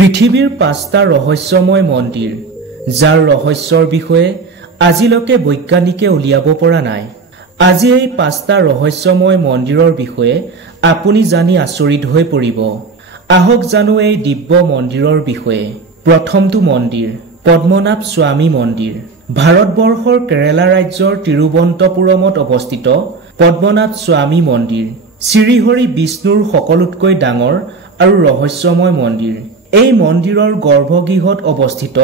পৃথিৱীৰ ৫টা ৰহস্যময় মন্দিৰ যাৰ ৰহস্যৰ বিষয়ে আজিলৈকে বৈজ্ঞানিকে উলিয়াব পৰা নাই। আজি এই ৫টা ৰহস্যময় মন্দিৰৰ বিষয়ে আপুনি জানি আচৰিত হৈ পৰিব। আহক জানো এই দিব্য মন্দিৰৰ বিষয়ে। প্ৰথমটো মন্দিৰ পদ্মনাভ স্বামী মন্দিৰ। ভাৰতবৰ্ষৰ কেৰালা ৰাজ্যৰ তিৰুৱন্তপুৰমত অৱস্থিত পদ্মনাভ স্বামী মন্দিৰ শ্ৰীহৰি বিষ্ণুৰ সকলোতকৈ ডাঙৰ আৰু ৰহস্যময় মন্দিৰ। এই মন্দিৰৰ গৰ্ভগৃহত অৱস্থিত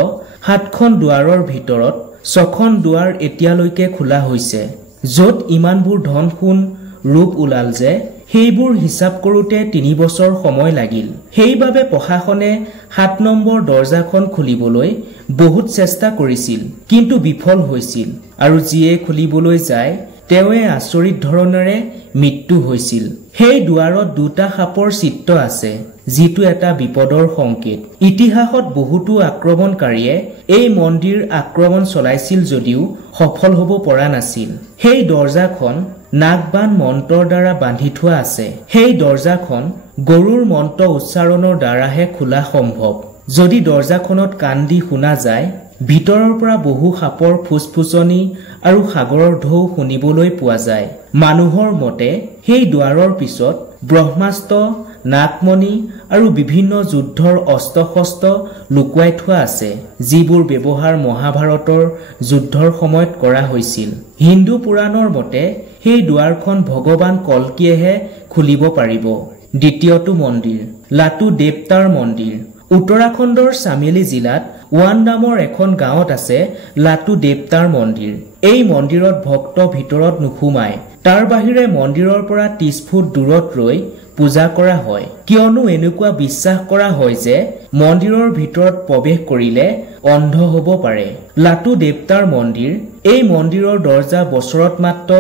৭খন দুৱাৰৰ ভিতৰত ৬খন দুৱাৰ এতিয়ালৈকে খোলা হৈছে, য'ত ইমানবোৰ ধন সোণ ৰূপ ওলাল যে সেইবোৰ হিচাপ কৰোঁতে ৩ বছৰ সময় লাগিল। সেইবাবে প্ৰশাসনে ৭ নম্বৰ দৰ্জাখন খুলিবলৈ বহুত চেষ্টা কৰিছিল, কিন্তু বিফল হৈছিল, আৰু যিয়ে খুলিবলৈ যায় তেওঁৱে আচৰিত ধৰণেৰে মৃত্যু হৈছিল। সেই দুৱাৰত ২টা সাপৰ চিত্ৰ আছে, যিটো এটা বিপদৰ সংকেত। ইতিহাসত বহুতো আক্ৰমণকাৰীয়ে এই মন্দিৰ আক্ৰমণ চলাইছিল যদিও সফল হ'ব পৰা নাছিল। সেই দৰ্জাখন নাগবান মন্ত্ৰৰ দ্বাৰা বান্ধি থোৱা আছে। সেই দৰ্জাখন গৰুৰ মন্ত্ৰ উচ্চাৰণৰ দ্বাৰাহে খোলা সম্ভৱ। যদি দৰ্জাখনত কাণ দি শুনা যায়, ভিতৰৰ পৰা বহু সাপৰ ফুচফুচনি আৰু সাগৰৰ ঢৌ শুনিবলৈ পোৱা যায়। মানুহৰ মতে সেই দুৱাৰৰ পিছত ব্ৰহ্মাস্ত্ৰ, নাগমণি আৰু বিভিন্ন যুদ্ধৰ অস্ত্ৰ-শস্ত্ৰ লুকুৱাই থোৱা আছে, যিবোৰ ব্যৱহাৰ মহাভাৰতৰ যুদ্ধৰ সময়ত কৰা হৈছিল। হিন্দু পুৰাণৰ মতে সেই দুৱাৰখন ভগৱান কল্কিয়েহে খুলিব পাৰিব। দ্বিতীয়টো মন্দিৰ লাটু দেৱতাৰ মন্দিৰ। উত্তৰাখণ্ডৰ চামেলি জিলাত ওৱান নামৰ এখন গাঁৱত আছে লাটু দেৱতাৰ মন্দিৰ। এই মন্দিৰত ভক্ত ভিতৰত নোসোমায়, তাৰ বাহিৰে মন্দিৰৰ পৰা ৩০ ফুট দূৰত ৰৈ পূজা কৰা হয়, কিয়নো এনেকুৱা বিশ্বাস কৰা হয় যে মন্দিৰৰ ভিতৰত প্ৰৱেশ কৰিলে অন্ধ হ'ব পাৰে। লাটু দেৱতাৰ মন্দিৰ। এই মন্দিৰৰ দৰ্জা বছৰত মাত্ৰ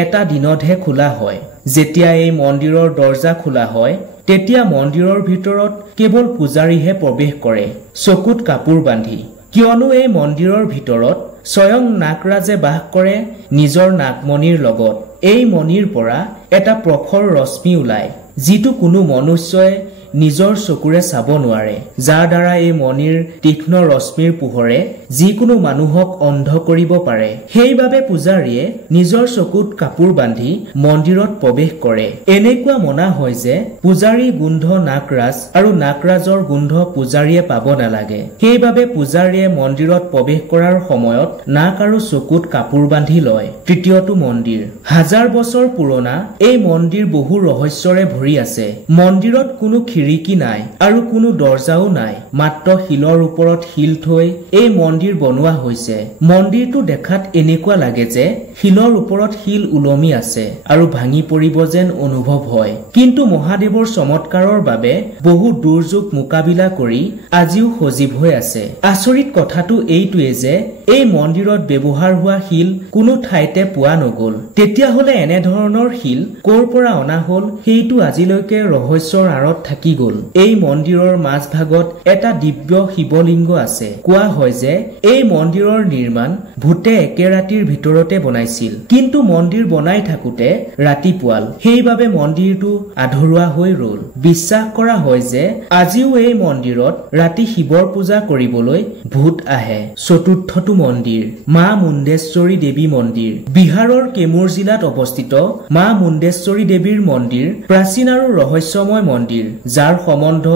এটা দিনতহে খোলা হয়। যেতিয়া এই মন্দিৰৰ দৰ্জা খোলা হয়, তেতিয়া মন্দিৰৰ ভিতৰত কেৱল পূজাৰীহে প্ৰৱেশ কৰে, চকুত কাপোৰ বান্ধি, কিয়নো এই মন্দিৰৰ ভিতৰত স্বয়ং নাগৰাজে বাস কৰে নিজৰ নাগমণিৰ লগত। এই মণিৰ পৰা এটা প্ৰখৰ ৰশ্মি ওলায়, যিটো কোনো মনুষ্যই নিজৰ চকুৰে চাব নোৱাৰে, যাৰ দ্বাৰা এই মণিৰ তীক্ষ্ণ ৰশ্মিৰ পোহৰে যিকোনো মানুহক অন্ধ কৰিব পাৰে। সেইবাবে পূজাৰীয়ে নিজৰ চকুত কাপোৰ বান্ধি মন্দিৰত প্ৰৱেশ কৰে। এনেকুৱা মনা হয় যে পূজাৰী গোন্ধ নাগৰাজ আৰু নাগৰাজৰ গোন্ধ পূজাৰীয়ে পাব নালাগে। সেইবাবে পূজাৰীয়ে মন্দিৰত প্ৰৱেশ কৰাৰ সময়ত নাক আৰু চকুত কাপোৰ বান্ধি লয়। তৃতীয়টো মন্দিৰ ১০০০ বছৰ পুৰণা। এই মন্দিৰ বহু ৰহস্যৰে ভৰি আছে। মন্দিৰত কোনো খিৰিকী নাই আৰু কোনো দৰ্জাও নাই, মাত্ৰ শিলৰ ওপৰত শিল থৈ এই মন্দিৰ বনোৱা হৈছে। মন্দিৰটো দেখাত এনেকুৱা লাগে যে শিলৰ ওপৰত শিল ওলমি আছে আৰু ভাঙি পৰিব যেন অনুভৱ হয়। কিন্তু মহাদেৱৰ চমৎকাৰৰ বাবে বহু দুৰ্যোগ মোকাবিলা কৰি আজিও সজীৱ হৈ আছে। আচৰিত কথাটো এইটোৱে যে এই মন্দিৰত ব্যৱহাৰ হোৱা শিল কোনো ঠাইতে পোৱা নগ'ল। তেতিয়াহ'লে এনেধৰণৰ শিল ক'ৰ পৰা অনা হ'ল সেইটো আজিলৈকে ৰহস্যৰ আঁৰত থাকি গ'ল। এই মন্দিৰৰ মাজভাগত এটা দিব্য শিৱলিংগ আছে। কোৱা হয় যে এই মন্দিৰৰ নিৰ্মাণ ভূতে একে ৰাতিৰ ভিতৰতে বনাইছিল, কিন্তু মন্দিৰ বনাই থাকোতে ৰাতিপুৱাল, সেইবাবে মন্দিৰটো আধৰুৱা হৈ ৰ'ল। বিশ্বাস কৰা হয় যে আজিও এই মন্দিৰত ৰাতি শিৱৰ পূজা কৰিবলৈ ভূত আহে। চতুৰ্থটো মন্দিৰ মা মুণ্ডেশ্বৰী দেৱী মন্দিৰ। বিহাৰৰ কেমুৰ জিলাত অৱস্থিত মা মুণ্ডেশ্বৰী দেৱীৰ মন্দিৰ প্ৰাচীন আৰু ৰহস্যময় মন্দিৰ, যাৰ সম্বন্ধ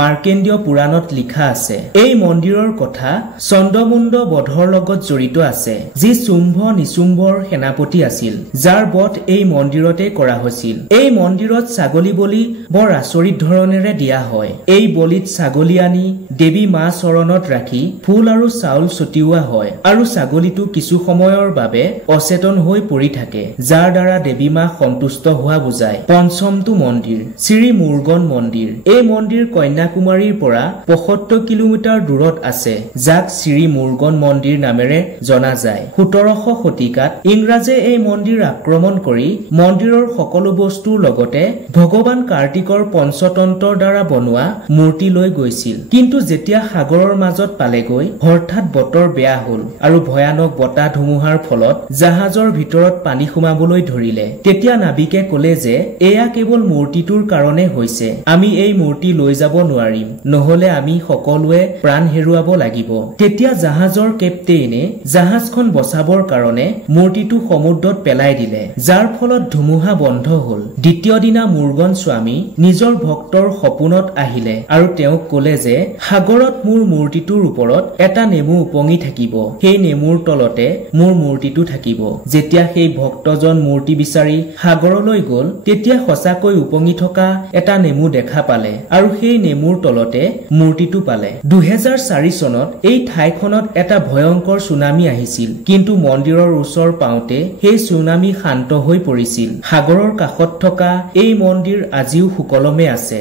মাৰ্কেণ্ডীয় পুৰাণত লিখা আছে। এই মন্দিৰৰ কথা চন্দ্ৰমুণ্ড বধৰ লগত জড়িত আছে, যি শুম্ভ নিশুম্ভৰ সেনাপতি আছিল, যাৰ বধ এই মন্দিৰতে কৰা হৈছিল। এই মন্দিৰত ছাগলী বলি বৰ আচৰিত ধৰণেৰে দিয়া হয়। এই বলিত ছাগলী আনি দেৱী মা চৰণত ৰাখি ফুল আৰু চাউল ছটিওৱা হয়, আৰু ছাগলীটো কিছু সময়ৰ বাবে অচেতন হৈ পৰি থাকে, যাৰ দ্বাৰা দেৱী মা সন্তুষ্ট হোৱা বুজায়। পঞ্চমটো মন্দিৰ শ্ৰী মুৰ্গন মন্দিৰ। এই মন্দিৰ কন্যাকুমাৰীৰ পৰা ৭৫ কিলোমিটাৰ দূৰত আছে, যাক শ্ৰী মুৰ্গন মন্দিৰ নামেৰে জনা যায়। ১৭শ শতিকাত ইংৰাজে এই মন্দিৰ আক্ৰমণ কৰি মন্দিৰৰ সকলো বস্তুৰ লগতে ভগৱান কাৰ্তিকৰ পঞ্চতন্ত্ৰৰ দ্বাৰা বনোৱা মূৰ্তি লৈ গৈছিল। কিন্তু যেতিয়া সাগৰৰ মাজত পালেগৈ হঠাৎ বতৰ বেয়া হ'ল হ'ল আৰু ভয়ানক বতাহ ধুমুহাৰ ফলত জাহাজৰ ভিতৰত পানী সোমাবলৈ ধৰিলে। তেতিয়া নাবিকে ক'লে যে এয়া কেৱল মূৰ্তিটোৰ কাৰণে হৈছে, আমি এই মূৰ্তি লৈ যাব নোৱাৰিম, নহলে আমি সকলোৱে প্ৰাণ হেৰুৱাব লাগিব। তেতিয়া জাহাজৰ কেপ্টেইনে জাহাজখন বচাবৰ কাৰণে মূৰ্তিটো সমুদ্ৰত পেলাই দিলে, যাৰ ফলত ধুমুহা বন্ধ হ'ল। দ্বিতীয় দিনা মুৰ্গন স্বামী নিজৰ ভক্তৰ সপোনত আহিলে আৰু তেওঁক ক'লে যে সাগৰত মোৰ মূৰ্তিটোৰ ওপৰত এটা নেমু উপঙি থাকিব, সেই নেমুৰ তলতে মোৰ মূৰ্তিটো থাকিব। যেতিয়া সেই ভক্তজন মূৰ্তি বিচাৰি সাগৰলৈ গ'ল, তেতিয়া সঁচাকৈ উপঙি থকা এটা নেমু দেখা পালে আৰু সেই নেমুৰ তলতে মূৰ্তিটো পালে। 2004 চনত এই ঠাইখনত এটা ভয়ংকৰ চুনামি আহিছিল, কিন্তু মন্দিৰৰ ওচৰ পাওঁতে সেই চুনামি শান্ত হৈ পৰিছিল। সাগৰৰ কাষত থকা এই মন্দিৰ আজিও সুকলমে আছে।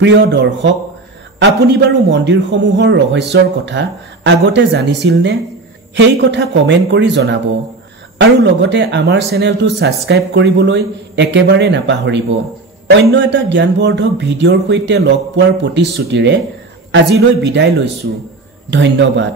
প্ৰিয় দৰ্শক, আপুনি বাৰু মন্দিৰসমূহৰ ৰহস্যৰ কথা আগতে জানিছিলনে? সেই কথা কমেণ্ট কৰি জনাব আৰু লগতে আমাৰ চেনেলটো ছাবস্ক্ৰাইব কৰিবলৈ একেবাৰে নাপাহৰিব। অন্য এটা জ্ঞানবৰ্ধক ভিডিঅ'ৰ সৈতে লগ পোৱাৰ প্ৰতিশ্ৰুতিৰে আজিলৈ বিদায় লৈছো। ধন্যবাদ।